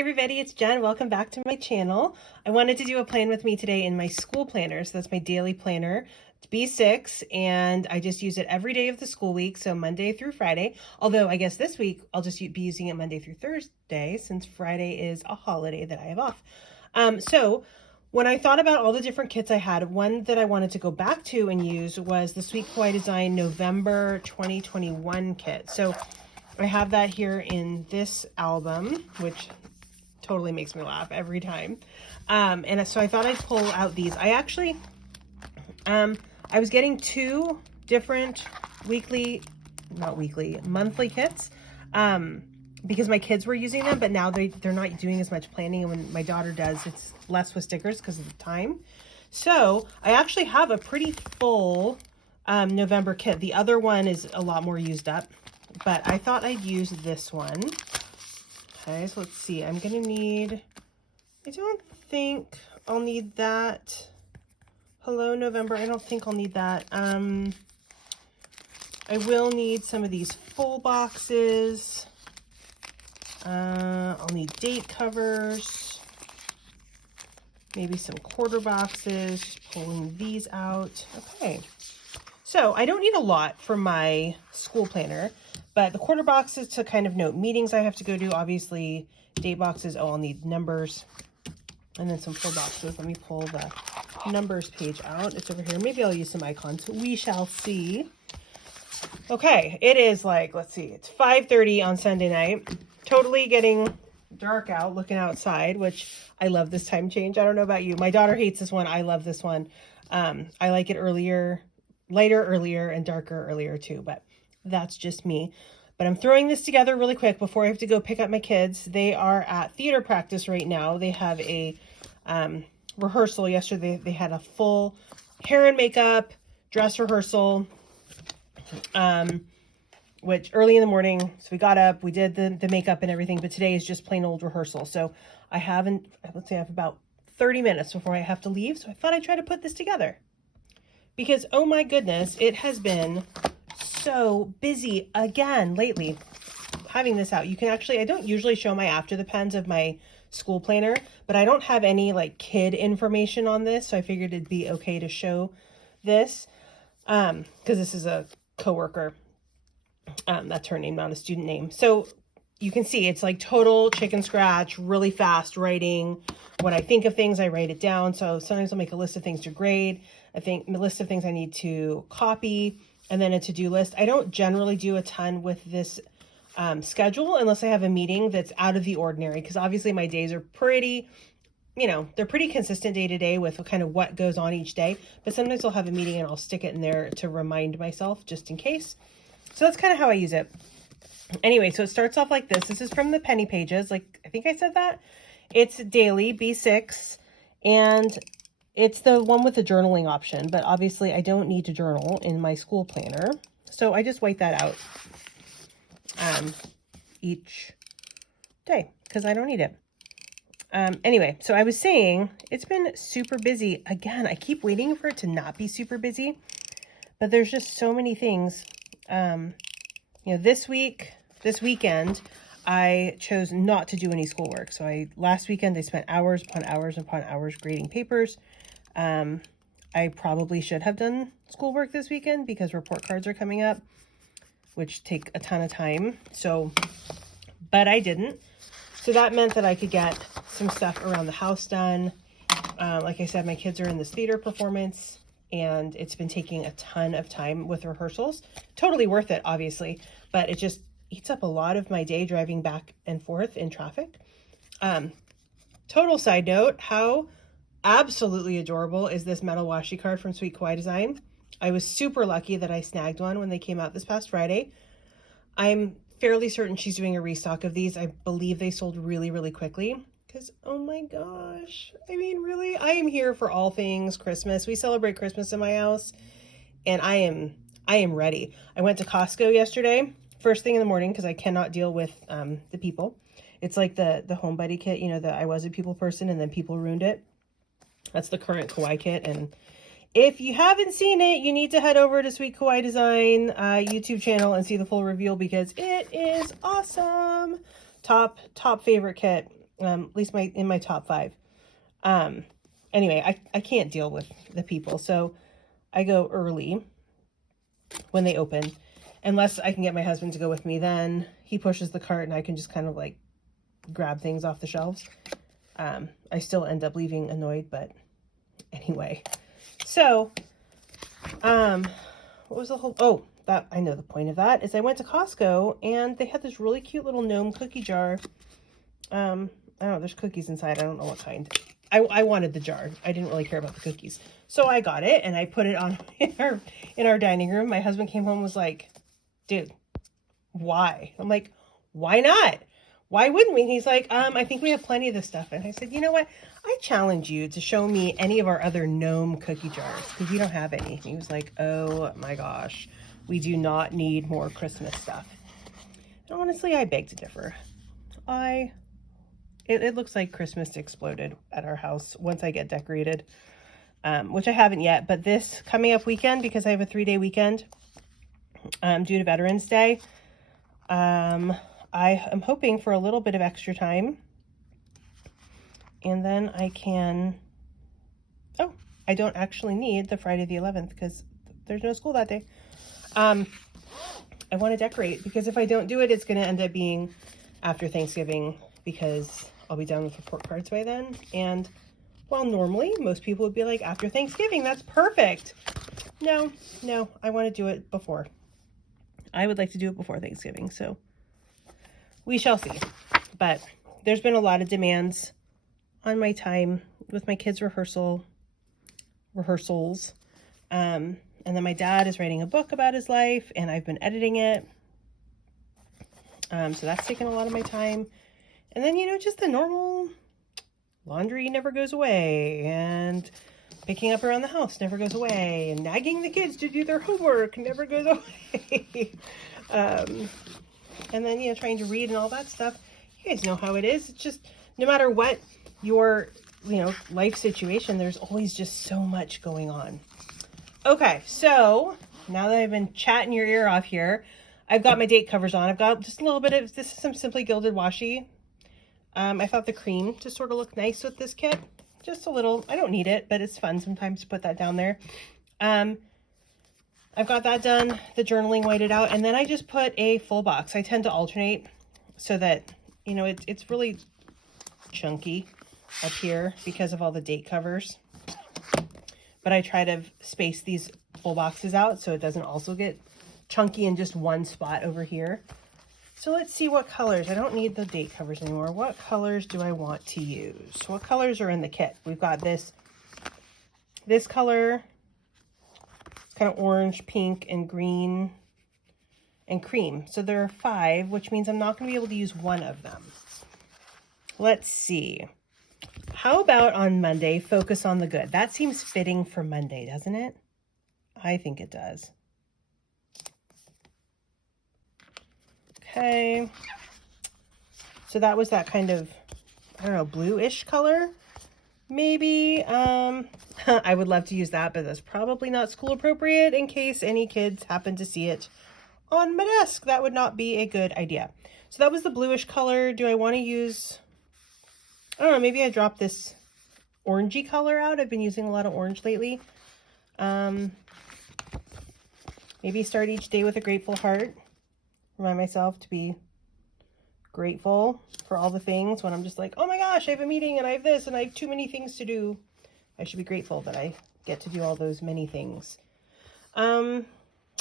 everybody, it's Jen. Welcome back to my channel. I wanted to do a plan with me today in my school planner. So that's my daily planner. It's B6 and I just use it every day of the school week. So Monday through Friday, although I guess this week I'll just be using it Monday through Thursday since Friday is a holiday that I have off. So when I thought about all the different kits I had, one that I wanted to go back to and use was the Sweet Kawaii Design November 2021 kit. So I have that here in this album, which totally makes me laugh every time. And so I thought I'd pull out these. I actually, I was getting two different monthly kits because my kids were using them, but now they're not doing as much planning. And when my daughter does, it's less with stickers because of the time. So I actually have a pretty full November kit. The other one is a lot more used up, but I thought I'd use this one. Okay, so let's see. I'm going to need, I don't think I'll need that. Hello, November. I don't think I'll need that. I will need some of these full boxes. I'll need date covers. Maybe some quarter boxes. Just pulling these out. Okay. So I don't need a lot for my school planner, but the quarter boxes to kind of note meetings I have to go to, obviously date boxes. Oh, I'll need numbers and then some full boxes. Let me pull the numbers page out. It's over here. Maybe I'll use some icons. We shall see. Okay. It is like, let's see, it's 5:30 on Sunday night. Totally getting dark out, looking outside, which I love this time change. I don't know about you. My daughter hates this one. I love this one. I like it lighter earlier and darker earlier too, but that's just me. But I'm throwing this together really quick before I have to go pick up my kids. They are at theater practice right now. They have a rehearsal yesterday. They had a full hair and makeup dress rehearsal, which early in the morning. So we got up, we did the makeup and everything, but today is just plain old rehearsal. So I have about 30 minutes before I have to leave. So I thought I'd try to put this together. Because, oh my goodness, it has been so busy again lately having this out. You can actually, I don't usually show my after the pens of my school planner, but I don't have any like kid information on this. So I figured it'd be okay to show this because this is a coworker. That's her name, not a student name. So you can see it's like total chicken scratch, really fast writing. When I think of things, I write it down. So sometimes I'll make a list of things to grade. I think a list of things I need to copy and then a to-do list. I don't generally do a ton with this schedule unless I have a meeting that's out of the ordinary, because obviously my days are pretty, they're pretty consistent day to day with kind of what goes on each day. But sometimes I'll have a meeting and I'll stick it in there to remind myself just in case. So that's kind of how I use it. Anyway, so it starts off like this. This is from the Penny Pages. Like, I think I said that. It's daily, B6, and it's the one with the journaling option, but obviously I don't need to journal in my school planner. So I just white that out each day because I don't need it. Anyway, so I was saying it's been super busy. Again, I keep waiting for it to not be super busy, but there's just so many things. This weekend, I chose not to do any schoolwork. So last weekend, I spent hours upon hours upon hours grading papers. I probably should have done schoolwork this weekend because report cards are coming up, which take a ton of time. So, but I didn't. So that meant that I could get some stuff around the house done. Like I said, my kids are in this theater performance and it's been taking a ton of time with rehearsals. Totally worth it, obviously, but it just eats up a lot of my day driving back and forth in traffic. Total side note, how absolutely adorable is this metal washi card from Sweet Kawaii Design? I was super lucky that I snagged one when they came out this past Friday. I'm fairly certain she's doing a restock of these. I believe they sold really, really quickly because, oh my gosh, I mean, really, I am here for all things Christmas. We celebrate Christmas in my house and I am ready. I went to Costco yesterday, first thing in the morning, because I cannot deal with the people. It's like the Home Buddy kit, the I was a people person and then people ruined it. That's the current Kawaii kit. And if you haven't seen it, you need to head over to Sweet Kawaii Design YouTube channel and see the full reveal because it is awesome. Top favorite kit. at least in my top 5. Anyway, I can't deal with the people, so I go early when they open. Unless I can get my husband to go with me, then he pushes the cart and I can just kind of like grab things off the shelves. I still end up leaving annoyed, but anyway. So, what was the whole, oh, that, I know the point of that, is I went to Costco and they had this really cute little gnome cookie jar. I don't know, there's cookies inside, I don't know what kind. I wanted the jar. I didn't really care about the cookies. So I got it and I put it on in our dining room. My husband came home and was like, dude, why? I'm like, why not? Why wouldn't we? And he's like, I think we have plenty of this stuff. And I said, you know what? I challenge you to show me any of our other gnome cookie jars because you don't have any. And he was like, oh my gosh, we do not need more Christmas stuff. And honestly, I beg to differ. It looks like Christmas exploded at our house once I get decorated, which I haven't yet. But this coming up weekend, because I have a 3-day weekend due to Veterans Day, I am hoping for a little bit of extra time. And then I can, oh, I don't actually need the Friday the 11th because there's no school that day. I want to decorate because if I don't do it, it's going to end up being after Thanksgiving because I'll be done with report cards by then. And while normally most people would be like, after Thanksgiving, that's perfect. No, I want to do it before. I would like to do it before Thanksgiving. So we shall see. But there's been a lot of demands on my time with my kids' rehearsals. And then my dad is writing a book about his life and I've been editing it. So that's taken a lot of my time. And then, just the normal laundry never goes away and picking up around the house never goes away and nagging the kids to do their homework never goes away. And then, trying to read and all that stuff. You guys know how it is. It's just no matter what your, life situation, there's always just so much going on. Okay, so now that I've been chatting your ear off here, I've got my date covers on. I've got just a little bit of, this is some Simply Gilded washi. I thought the cream just sort of looked nice with this kit. Just a little, I don't need it, but it's fun sometimes to put that down there. I've got that done, the journaling whited out, and then I just put a full box. I tend to alternate so that, it's really chunky up here because of all the date covers. But I try to space these full boxes out so it doesn't also get chunky in just one spot over here. So let's see what colors. I don't need the date covers anymore. What colors do I want to use? What colors are in the kit? We've got this color, kind of orange, pink, and green, and cream. So there are 5, which means I'm not going to be able to use one of them. Let's see. How about on Monday, focus on the good? That seems fitting for Monday, doesn't it? I think it does. Okay. So that was that kind of, I don't know, bluish color, maybe. I would love to use that, but that's probably not school appropriate in case any kids happen to see it on my desk. That would not be a good idea. So that was the bluish color. Do I want to use, I don't know, maybe I dropped this orangey color out. I've been using a lot of orange lately. Maybe start each day with a grateful heart. Remind myself to be grateful for all the things when I'm just like, oh my gosh, I have a meeting and I have this and I have too many things to do. I should be grateful that I get to do all those many things. And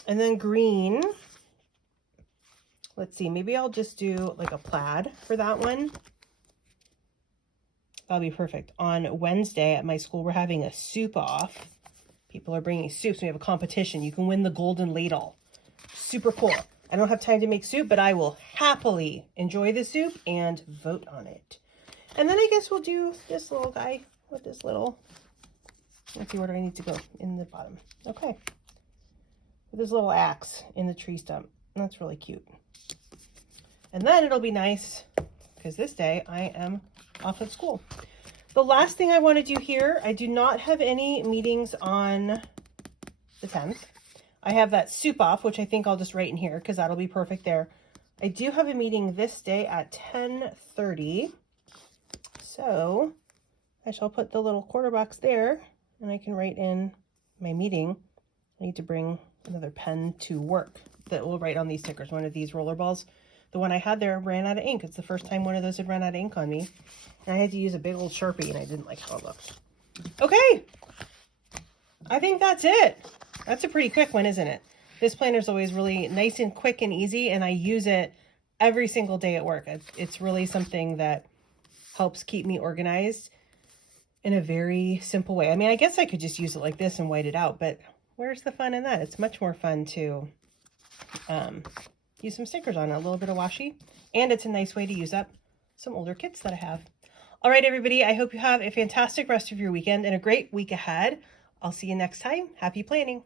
then green. Let's see, maybe I'll just do like a plaid for that one. That'll be perfect. On Wednesday at my school, we're having a soup off. People are bringing soups. We have a competition. You can win the golden ladle. Super cool. I don't have time to make soup, but I will happily enjoy the soup and vote on it. And then I guess we'll do this little guy with this little, let's see, where do I need to go? In the bottom. Okay. With this little axe in the tree stump. That's really cute. And then it'll be nice because this day I am off at school. The last thing I want to do here, I do not have any meetings on the 10th. I have that soup off, which I think I'll just write in here because that'll be perfect there. I do have a meeting this day at 10:30. So I shall put the little quarter box there, and I can write in my meeting. I need to bring another pen to work that will write on these stickers, one of these roller balls. The one I had there ran out of ink. It's the first time one of those had run out of ink on me. And I had to use a big old Sharpie, and I didn't like how it looked. Okay, I think that's it. That's a pretty quick one, isn't it? This planner is always really nice and quick and easy, and I use it every single day at work. It's really something that helps keep me organized in a very simple way. I mean, I guess I could just use it like this and white it out, but where's the fun in that? It's much more fun to use some stickers on it, a little bit of washi, and it's a nice way to use up some older kits that I have. All right, everybody, I hope you have a fantastic rest of your weekend and a great week ahead. I'll see you next time. Happy planning.